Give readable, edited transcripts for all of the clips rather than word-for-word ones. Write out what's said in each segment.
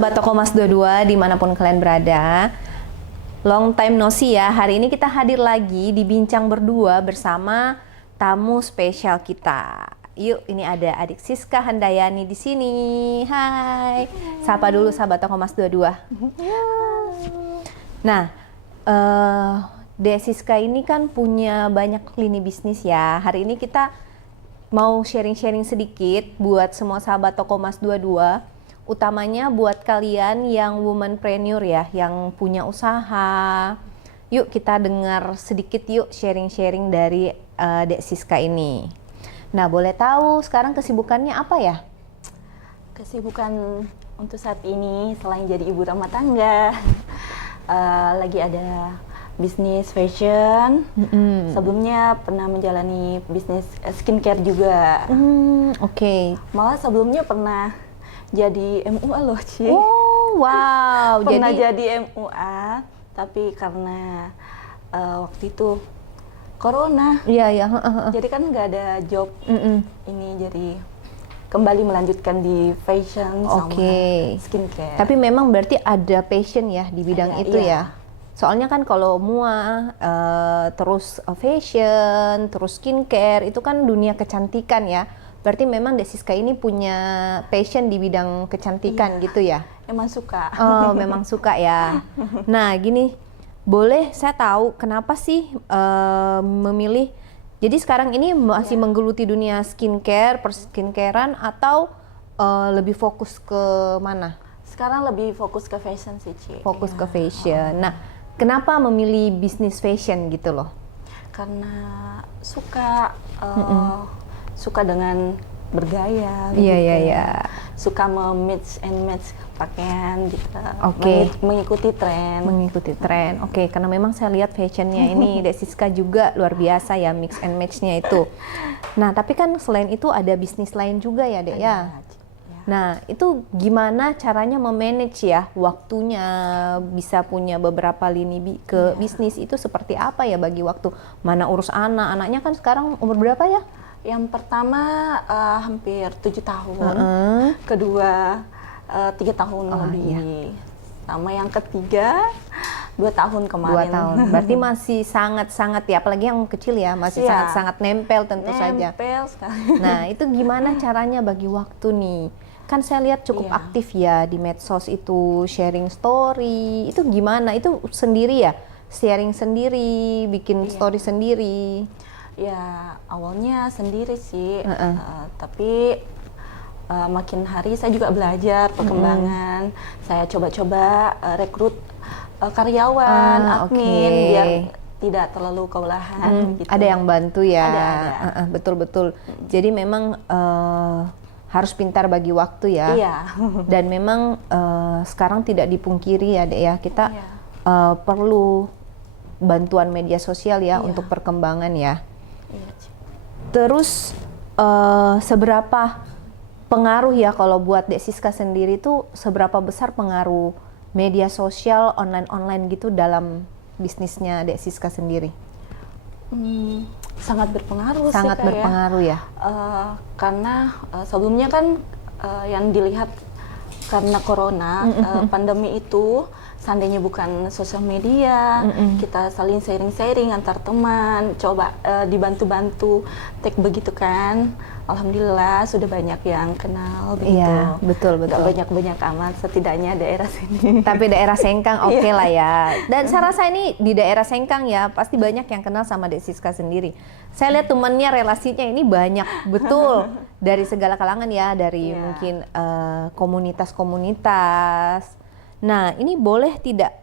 sahabat Toko Mas 22 dimanapun kalian berada. Long time no see ya. Hari ini kita hadir lagi di Bincang Berdua bersama tamu spesial kita. Yuk, ini ada adik Siska Handayani di sini. Hai. Sapa dulu sahabat Toko Mas 22. Nah, Dek Siska ini kan punya banyak lini bisnis ya. Hari ini kita mau sharing-sharing sedikit buat semua sahabat Toko Mas 22. Utamanya buat kalian yang womanpreneur ya, yang punya usaha. Yuk kita dengar sedikit yuk sharing-sharing dari Dek Siska ini. Nah, boleh tahu sekarang kesibukannya apa ya? Kesibukan untuk saat ini selain jadi ibu rumah tangga, lagi ada bisnis fashion. Sebelumnya pernah menjalani bisnis skincare juga. Oke. Malah sebelumnya pernah jadi MUA loh, Ci. Oh, wow. Pernah jadi MUA, tapi karena waktu itu corona. Iya. Jadi kan nggak ada job. Ini jadi kembali melanjutkan di fashion sama skincare. Tapi memang berarti ada passion ya di bidang itu ya. Soalnya kan kalau MUA, terus fashion, terus skincare, itu kan dunia kecantikan ya. Berarti memang Dek Siska ini punya passion di bidang kecantikan gitu ya? Emang suka. Oh, memang suka ya. Nah, gini, boleh saya tahu kenapa sih memilih, jadi sekarang ini masih menggeluti dunia skincare, perskincarean, atau lebih fokus ke mana? Sekarang lebih fokus ke fashion sih, Ci. Fokus ke fashion. Nah, kenapa memilih bisnis fashion gitu loh? Karena suka dengan bergaya, Iya. suka mix and match pakaian gitu, mengikuti tren. Oke, karena memang saya lihat fashionnya ini Dek Siska juga luar biasa ya, mix and match-nya itu. Nah, tapi kan selain itu ada bisnis lain juga ya, Dek ya. Nah, itu gimana caranya memanage ya waktunya, bisa punya beberapa lini bisnis itu seperti apa ya bagi waktu? Mana urus anaknya kan sekarang umur berapa ya? Yang pertama hampir 7 tahun, kedua 3 tahun lebih, sama yang ketiga 2 tahun kemarin. 2 tahun, berarti masih sangat-sangat ya, apalagi yang kecil ya, masih sangat-sangat nempel tentu saja. Nempel sekali. Nah, itu gimana caranya bagi waktu nih? Kan saya lihat cukup aktif ya di medsos itu, sharing story, itu gimana? Itu sendiri ya? Sharing sendiri, bikin story sendiri? Ya, awalnya sendiri sih, tapi makin hari saya juga belajar perkembangan. Saya coba-coba rekrut karyawan, admin, biar tidak terlalu kewalahan. Gitu. Ada yang bantu ya? Ada. Betul-betul. Jadi memang harus pintar bagi waktu ya. Iya. Dan memang sekarang tidak dipungkiri ya, Dek ya, kita perlu bantuan media sosial ya untuk perkembangan ya. Terus seberapa pengaruh ya kalau buat Dek Siska sendiri tuh, seberapa besar pengaruh media sosial online gitu dalam bisnisnya Dek Siska sendiri? Sangat berpengaruh. Sangat berpengaruh ya. Karena sebelumnya kan yang dilihat karena corona, pandemi itu, seandainya bukan sosial media, kita saling sharing-sharing antar teman, coba dibantu-bantu tag begitu kan. Alhamdulillah sudah banyak yang kenal begitu. Iya, betul. Gak banyak-banyak amat, setidaknya daerah sini. Tapi daerah Sengkang oke lah ya. Dan saya rasa ini di daerah Sengkang ya, pasti banyak yang kenal sama Dek Siska sendiri. Saya lihat temannya, relasinya ini banyak betul. Dari segala kalangan ya, dari mungkin komunitas-komunitas. Nah, ini boleh tidak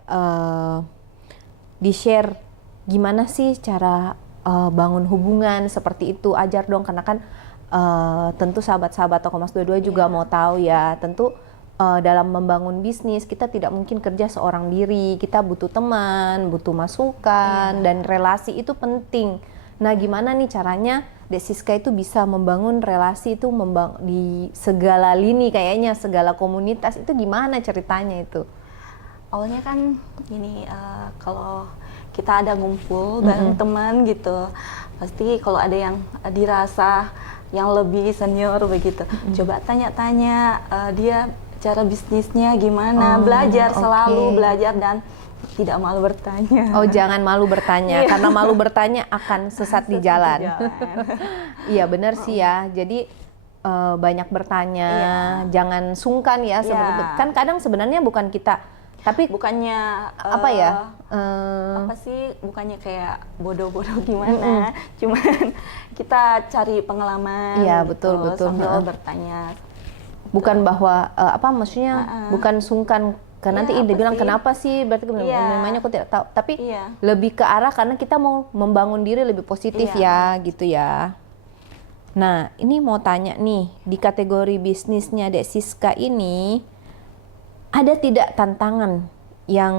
di-share gimana sih cara bangun hubungan seperti itu? Ajar dong, karena kan tentu sahabat-sahabat Toko Mas 22 juga mau tahu ya. Tentu dalam membangun bisnis kita tidak mungkin kerja seorang diri. Kita butuh teman, butuh masukan, dan relasi itu penting. Nah, gimana nih caranya Dek Siska itu bisa membangun relasi itu di segala lini, kayaknya segala komunitas itu gimana ceritanya itu? Awalnya kan gini, kalau kita ada ngumpul bareng teman gitu, pasti kalau ada yang dirasa yang lebih senior begitu, coba tanya-tanya dia cara bisnisnya gimana, belajar selalu belajar dan tidak malu bertanya. Oh, jangan malu bertanya, karena malu bertanya akan sesat di jalan. Iya, benar sih ya. Jadi banyak bertanya, jangan sungkan ya. Kan kadang sebenarnya bukan kita, tapi bukannya apa ya? Apa sih? Bukannya kayak bodoh-bodoh gimana? Cuman kita cari pengalaman. Iya, gitu, betul. sambil bertanya. Bukan bahwa apa maksudnya bukan sungkan karena nanti dia bilang kenapa sih berarti memangnya aku tidak tahu, tapi lebih ke arah karena kita mau membangun diri lebih positif ya gitu ya. Nah, ini mau tanya nih, di kategori bisnisnya Dek Siska ini ada tidak tantangan yang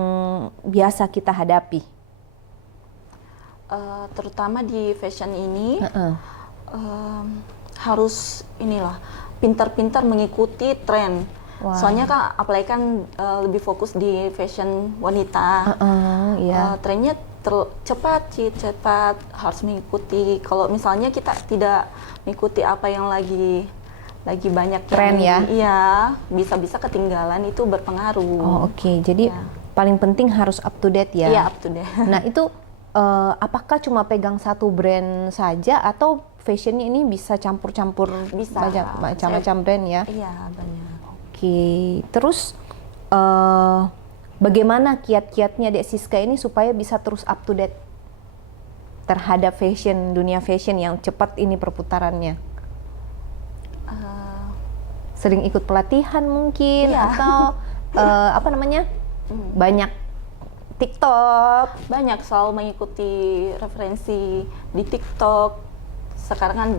biasa kita hadapi? Terutama di fashion ini harus pintar-pintar mengikuti tren. Wow. Soalnya kan apalagi kan lebih fokus di fashion wanita. Trennya cepat harus mengikuti. Kalau misalnya kita tidak mengikuti apa yang lagi banyak tren ya. Iya, bisa-bisa ketinggalan, itu berpengaruh. Oh, oke. Jadi paling penting harus up to date ya. Iya, up to date. Nah, itu apakah cuma pegang satu brand saja atau fashionnya ini bisa campur-campur macam-macam brand ya? Iya, banyak. Oke, terus bagaimana kiat-kiatnya Dek Siska ini supaya bisa terus up to date terhadap fashion, dunia fashion yang cepat ini perputarannya? Sering ikut pelatihan mungkin atau apa namanya? Banyak TikTok? Banyak, selalu mengikuti referensi di TikTok. Sekarang kan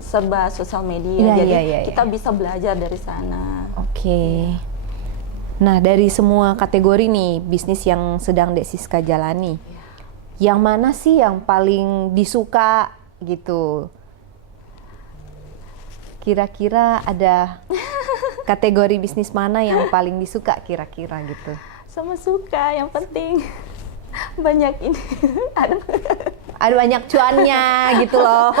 serba sosial media, jadi kita bisa belajar dari sana. Oke. Nah, dari semua kategori nih bisnis yang sedang Dek Siska jalani, yang mana sih yang paling disuka gitu? Kira-kira ada kategori bisnis mana yang paling disuka kira-kira gitu? Sama suka, yang penting banyak ini. Ada banyak cuannya gitu loh.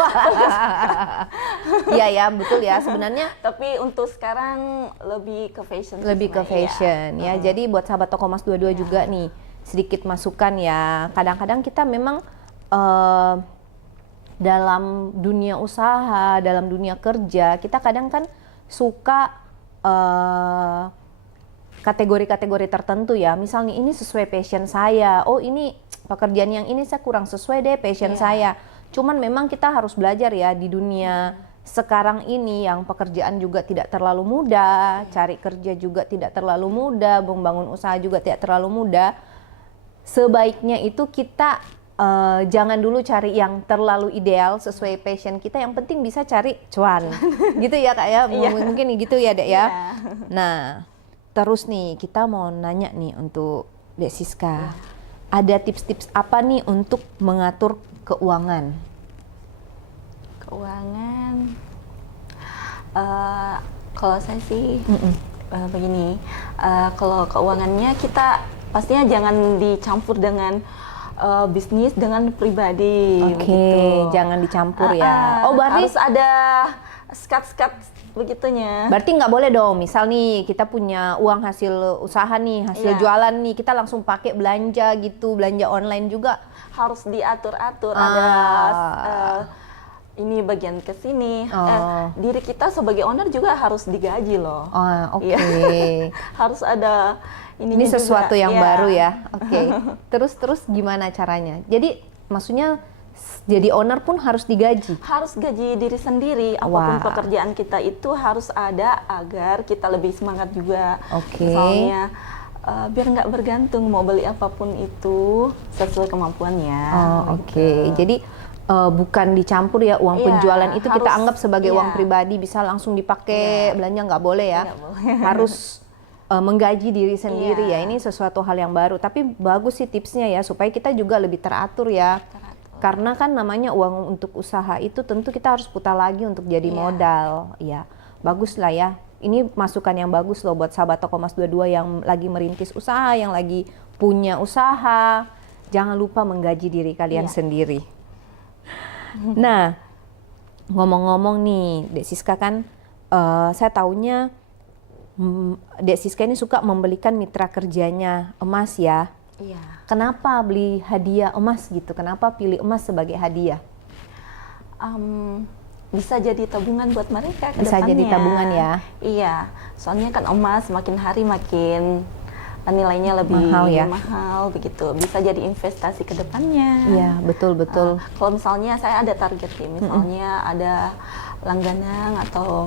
Iya ya, betul ya sebenarnya. Tapi untuk sekarang lebih ke fashion. Lebih ke fashion ya. Jadi buat sahabat Toko Emas 22 juga nih, sedikit masukan ya. Kadang-kadang kita memang dalam dunia usaha, dalam dunia kerja, kita kadang kan suka kategori-kategori tertentu ya. Misalnya ini sesuai passion saya. Oh, ini pekerjaan yang ini saya kurang sesuai deh passion saya. Cuman memang kita harus belajar ya di dunia sekarang ini yang pekerjaan juga tidak terlalu mudah, cari kerja juga tidak terlalu mudah, membangun usaha juga tidak terlalu mudah. Sebaiknya itu kita jangan dulu cari yang terlalu ideal sesuai passion kita, yang penting bisa cari cuan. Gitu ya Kak ya, mungkin gitu ya Dek ya. Nah, terus nih kita mau nanya nih untuk Dek Siska. Ada tips-tips apa nih untuk mengatur keuangan? Keuangan, kalau saya sih begini, kalau keuangannya kita pastinya jangan dicampur dengan bisnis dengan pribadi. Oke, jangan dicampur ya. Oh, berarti harus ada skat-skat begitunya. Berarti nggak boleh dong, misal nih kita punya uang hasil usaha nih, hasil jualan nih, kita langsung pakai belanja gitu, belanja online juga. Harus diatur-atur, ada ini bagian ke sini. Diri kita sebagai owner juga harus digaji loh. Oke. Harus ada ini sesuatu juga yang baru ya. Oke. Terus gimana caranya? Jadi maksudnya jadi owner pun harus digaji? Harus gaji diri sendiri, apapun pekerjaan kita itu harus ada agar kita lebih semangat juga. Misalnya biar nggak bergantung, mau beli apapun itu sesuai kemampuannya. Jadi bukan dicampur ya, uang penjualan itu harus, kita anggap sebagai uang pribadi, bisa langsung dipakai belanja, nggak boleh ya. Harus menggaji diri sendiri ya, ini sesuatu hal yang baru. Tapi bagus sih tipsnya ya, supaya kita juga lebih teratur ya. Karena kan namanya uang untuk usaha itu tentu kita harus putar lagi untuk jadi modal. Ya, bagus lah ya. Ini masukan yang bagus loh buat sahabat Toko Emas 22 yang lagi merintis usaha, yang lagi punya usaha. Jangan lupa menggaji diri kalian sendiri. Nah, ngomong-ngomong nih, Dek Siska kan saya taunya Dek Siska ini suka membelikan mitra kerjanya emas ya. Iya. Kenapa beli hadiah emas gitu? Kenapa pilih emas sebagai hadiah? Bisa jadi tabungan buat mereka ke Bisa depannya. jadi tabungan ya. Iya, soalnya kan emas makin hari makin nilainya lebih Mahal ya. mahal begitu. Bisa jadi investasi ke depannya. Iya, betul-betul. Kalau misalnya saya ada target nih, misalnya ada langganan atau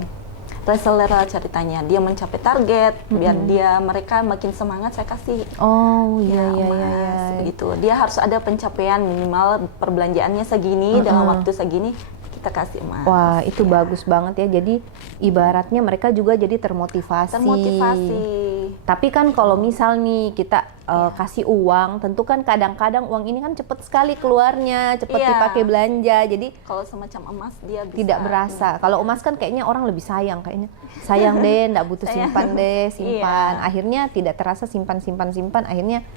reseller lah ceritanya, dia mencapai target, biar mereka makin semangat, saya kasih Oh iya iya emas, iya. begitu. Dia harus ada pencapaian minimal perbelanjaannya segini dalam waktu segini, kita kasih emas. Wah, itu Ya. bagus banget ya. Jadi ibaratnya mereka juga jadi termotivasi. Termotivasi. Tapi kan kalau misal nih kita kasih uang, tentu kan kadang-kadang uang ini kan cepet sekali keluarnya, cepet Iya. dipakai belanja. Jadi Kalau semacam emas dia bisa tidak berasa. Kalau emas kan kayaknya orang lebih sayang, kayaknya sayang deh, nggak butuh Sayang. simpan deh, simpan. Iya. Akhirnya tidak terasa simpan, akhirnya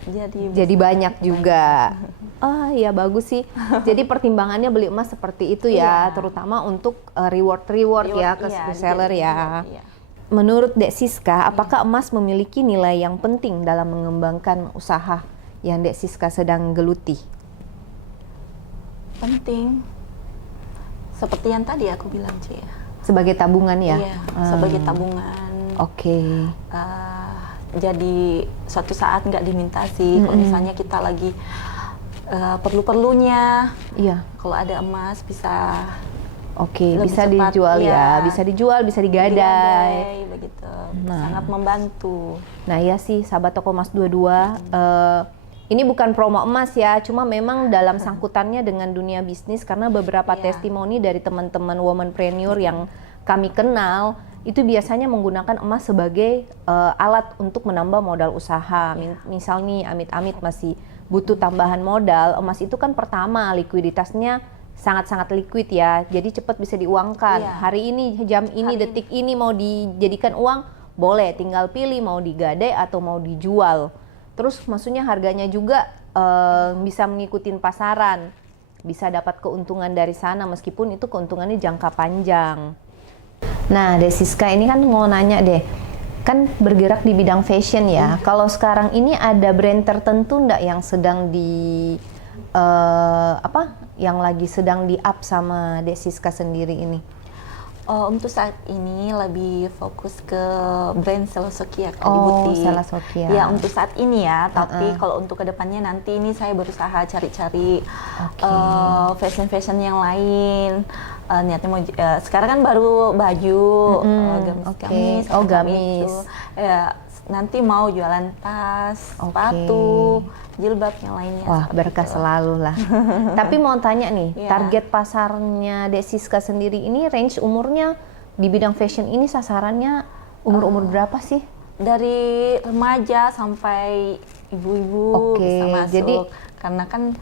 jadi banyak juga. Ah ya bagus sih. Jadi pertimbangannya beli emas seperti itu ya, Iya. terutama untuk reward ya ke iya, reseller jadi ya. reward, iya. Menurut Dek Siska, apakah emas memiliki nilai yang penting dalam mengembangkan usaha yang Dek Siska sedang geluti? Penting. Seperti yang tadi aku bilang, Cia. Sebagai tabungan ya? Iya, sebagai tabungan. Oke. Jadi suatu saat nggak diminta sih, kalau misalnya kita lagi perlu-perlunya, Iya. kalau ada emas bisa Oke, lebih bisa cepat, dijual iya. ya, bisa dijual, bisa digadai. digadai, begitu. Nah. Sangat membantu. Nah ya sih, sahabat Toko Emas 22, ini bukan promo emas ya, cuma memang dalam sangkutannya dengan dunia bisnis, karena beberapa Iya. testimoni dari teman-teman womanpreneur yang kami kenal, itu biasanya menggunakan emas sebagai alat untuk menambah modal usaha. Misal nih, amit-amit masih butuh tambahan modal, emas itu kan pertama likuiditasnya sangat-sangat liquid ya, jadi cepat bisa diuangkan. Iya. Hari ini, jam ini, detik ini mau dijadikan uang, boleh, tinggal pilih mau digadai atau mau dijual. Terus maksudnya harganya juga bisa mengikuti pasaran, bisa dapat keuntungan dari sana meskipun itu keuntungannya jangka panjang. Nah, Dek Siska ini kan mau nanya deh, kan bergerak di bidang fashion ya. Kalau sekarang ini ada brand tertentu ndak yang sedang yang lagi sedang di-up sama Dek Siska sendiri ini? Untuk saat ini lebih fokus ke brand Selasokia di Oh, butik. Selasokia. Ya, untuk saat ini ya. Tapi kalau untuk kedepannya nanti ini saya berusaha cari-cari fashion yang lain. Niatnya mau sekarang kan baru baju, gamis, Oh, semacam gamis. itu. Ya, nanti mau jualan tas, sepatu, jilbab yang lainnya. Wah, seperti berkah itu. selalu lah. Tapi mau tanya nih, Iya. target pasarnya Dek Siska sendiri ini, range umurnya di bidang fashion ini sasarannya umur-umur berapa sih? Dari remaja sampai ibu-ibu Oke, bisa masuk. jadi karena kan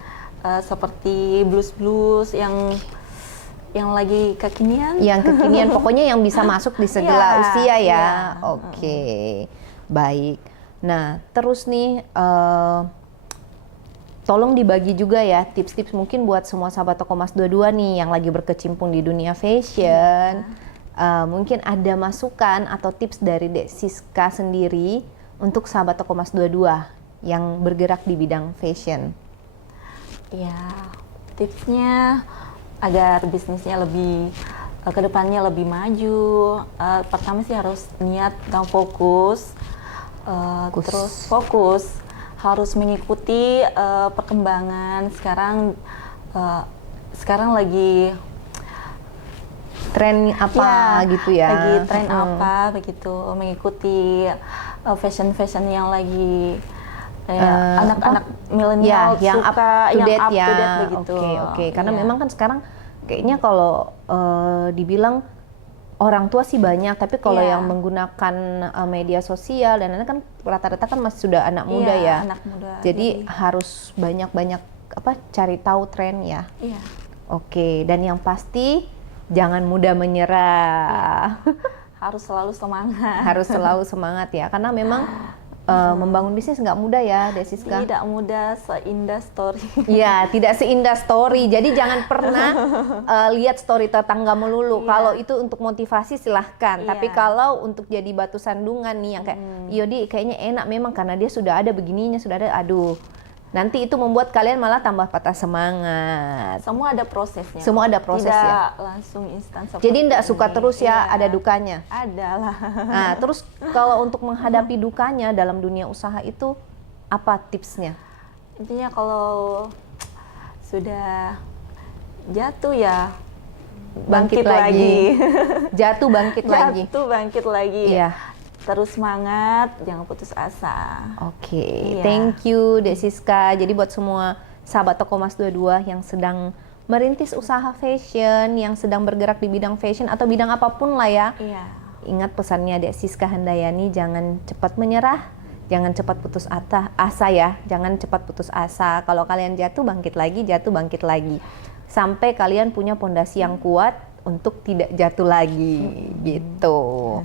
seperti blues-blues yang lagi kekinian. Yang kekinian, pokoknya yang bisa masuk di segala Iya, usia ya. iya. Oke, baik. Nah, terus nih, tolong dibagi juga ya tips-tips mungkin buat semua sahabat Toko Emas 22 nih yang lagi berkecimpung di dunia fashion. Mungkin ada masukan atau tips dari Dek Siska sendiri untuk sahabat Toko Emas 22 yang bergerak di bidang fashion. Ya, tipsnya agar bisnisnya lebih kedepannya lebih maju. Pertama sih harus niat dan fokus. Terus fokus harus mengikuti perkembangan sekarang lagi Tren apa gitu ya? lagi tren apa begitu, mengikuti fashion yang lagi anak-anak milenial yang suka, yang up to ya. date begitu. Oke. Karena Iya. memang kan sekarang kayaknya kalau dibilang orang tua sih banyak, tapi kalau Iya. yang menggunakan media sosial dan lain-lain kan rata-rata kan masih sudah anak muda Iya, ya. anak muda. Jadi harus banyak-banyak cari tahu tren ya. Iya. Oke, dan yang pasti jangan mudah menyerah. Harus selalu semangat. Harus selalu semangat ya, karena memang membangun bisnis nggak mudah ya, Dek Siska? Tidak mudah seindah story. Iya, tidak seindah story. Jadi jangan pernah lihat story tetangga melulu. Iya. Kalau itu untuk motivasi silahkan. Iya. Tapi kalau untuk jadi batu sandungan nih yang kayak, Yodi kayaknya enak memang karena dia sudah ada begininya, sudah ada, aduh. Nanti itu membuat kalian malah tambah patah semangat. Semua ada prosesnya. Semua ada proses Tidak ya. langsung instan seperti Jadi enggak suka ini. terus ya, Iya, ada dukanya. Ada lah. Nah, terus kalau untuk menghadapi dukanya dalam dunia usaha itu apa tipsnya? Intinya kalau sudah jatuh ya Bangkit lagi. Jatuh bangkit lagi. Jatuh bangkit lagi. Iya. Terus semangat, jangan putus asa. Oke, Iya. thank you Dek Siska. Jadi buat semua sahabat Toko Mas 22 yang sedang merintis usaha fashion, yang sedang bergerak di bidang fashion atau bidang apapun lah ya. Iya. Ingat pesannya Dek Siska Handayani, jangan cepat menyerah, jangan cepat putus asa ya. Jangan cepat putus asa. Kalau kalian jatuh bangkit lagi. Sampai kalian punya pondasi yang kuat untuk tidak jatuh lagi gitu.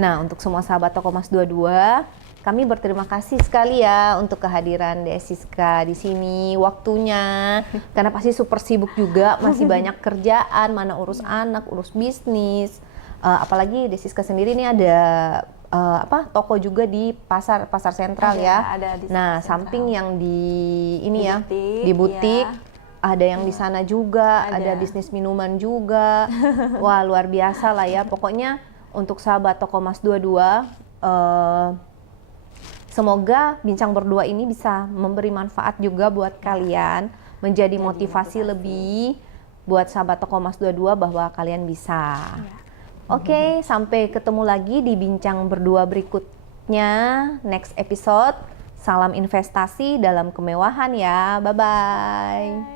Nah, untuk semua sahabat Toko Mas 22, kami berterima kasih sekali ya untuk kehadiran Dek Siska di sini, waktunya, karena pasti super sibuk juga, masih banyak kerjaan, mana urus anak, urus bisnis, apalagi Dek Siska sendiri ini ada toko juga di pasar sentral ya. Ada di Nah, sentral. samping yang di ini Di ya, butik, di butik. ya. Ada yang di sana juga, ada Ada. bisnis minuman juga. Wah, luar biasa lah ya. Pokoknya untuk sahabat Toko Mas 22, semoga bincang berdua ini bisa memberi manfaat juga buat kalian, menjadi motivasi lebih buat sahabat Toko Mas 22 bahwa kalian bisa. Oke, sampai ketemu lagi di bincang berdua berikutnya, next episode. Salam investasi dalam kemewahan ya. Bye-bye.